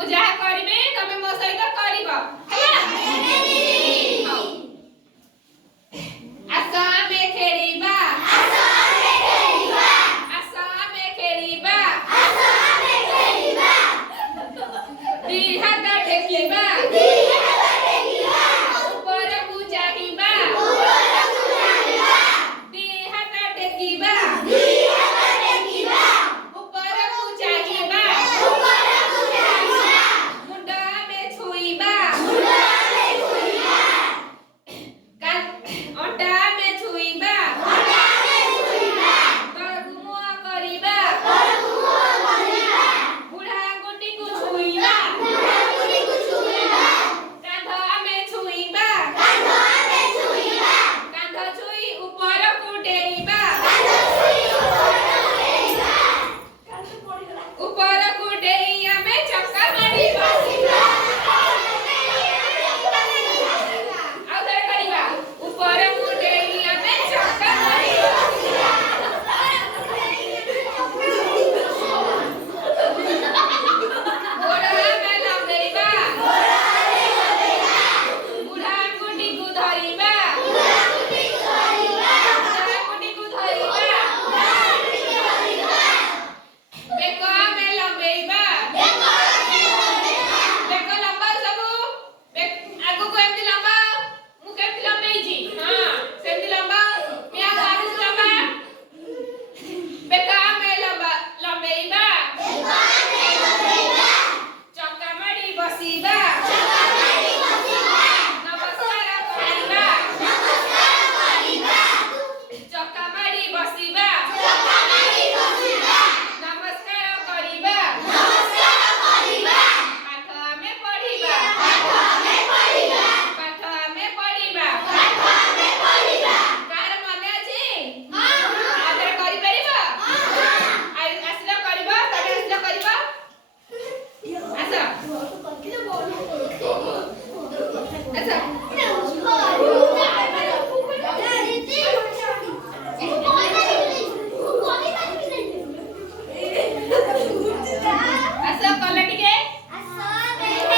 ମୁଁ ଯାହା କରିବି ତମେ ମୋ ସହିତ କରିବ ହେଲା। ହଉ ଆସ ଆମେ ଖେଳିବା ଆସ ଆମେ ଖେଳିବା ଆସ ଆମେ ଖେଳିବା ଆସ ଆମେ ଖେଳିବା ଦି ହାତ ଟେକିବା ଦି ହାତ ଟେକିବା ଉପରକୁ ଚାହିଁବା ଉପରକୁ ଚାହିଁବା ଦି ହାତ ଟେକିବା ଦି ହାତ ଟେକିବା ଉପରକୁ ଚାହିଁବା ଉପରକୁ ଚାହିଁବା ମୁଣ୍ଡ ଆମେ ଛୁଇଁବା ମୁଣ୍ଡ ଆମେ ଛୁଇଁବା ଅଣ୍ଟା ଆମେ ଛୁଇଁବା ଅଣ୍ଟା ଆମେ ଛୁଇଁବା ତଳକୁ ମୁହଁ କରିବା ତଳକୁ ମୁହଁ କରିବା ବୁଢ଼ା ଆଙ୍ଗୁଠିକୁ ଛୁଇଁବା ବୁଢ଼ା ଆଙ୍ଗୁଠିକୁ ଛୁଇଁବା କାନ୍ଧ ଆମେ ଛୁଇଁବା କାନ୍ଧ ଆମେ ଛୁଇଁବା କାନ୍ଧ ଛୁଇଁ ଉପରକୁ ଡେଇଁବା କାନ୍ଧ ଛୁଇଁ ଉପରକୁ ଡେଇଁବା ଉପରକୁ ଡେଇଁ ଆମେ ଚକା ମାଡ଼ି ବସିବା ଆଉ ଥରେ କରିବା ଉପରକୁ ଡେଇଁ ଆମେ ଚକା ମାଡ଼ି ବସିବା ଗୋଡ଼ ଆମେ ଲମ୍ବେଇବା ବୁଢ଼ା ଆଙ୍ଗୁଠିକୁ ଧରିବା ବୁଢ଼ା ଆଙ୍ଗୁଠିକୁ ଧରିବା ବେକ ଆମେ ଲମ୍ବେଇବା ବେକ ଲମ୍ବାଉ ସବୁ ଆଗକୁ ଏମିତି ଲମ୍ବାଉ ମୁଁ କେମିତି ଲମ୍ବେଇଛି ହଁ ସେମିତି ଲମ୍ବାଉ ମିଆଁ ଆଗକୁ ଲମ୍ବା ବେକ ଆମେ ଲମ୍ବେଇବା ଚକା ମାଡ଼ି ବସିବା ନମସ୍କାର କରିବା ଚକା ମାଡ଼ି ବସିବା ନମସ୍କାର କରିବା ପାଠ ଆମେ ପଢ଼ିବା ପାଠ ଆମେ ପଢ଼ିବା କାହାର ମନେ ଅଛି ଆଉଥରେ କରିପାରିବ ଆସିଲ କରିବ ତମେ ଆସିଲ କରିବ ଆସ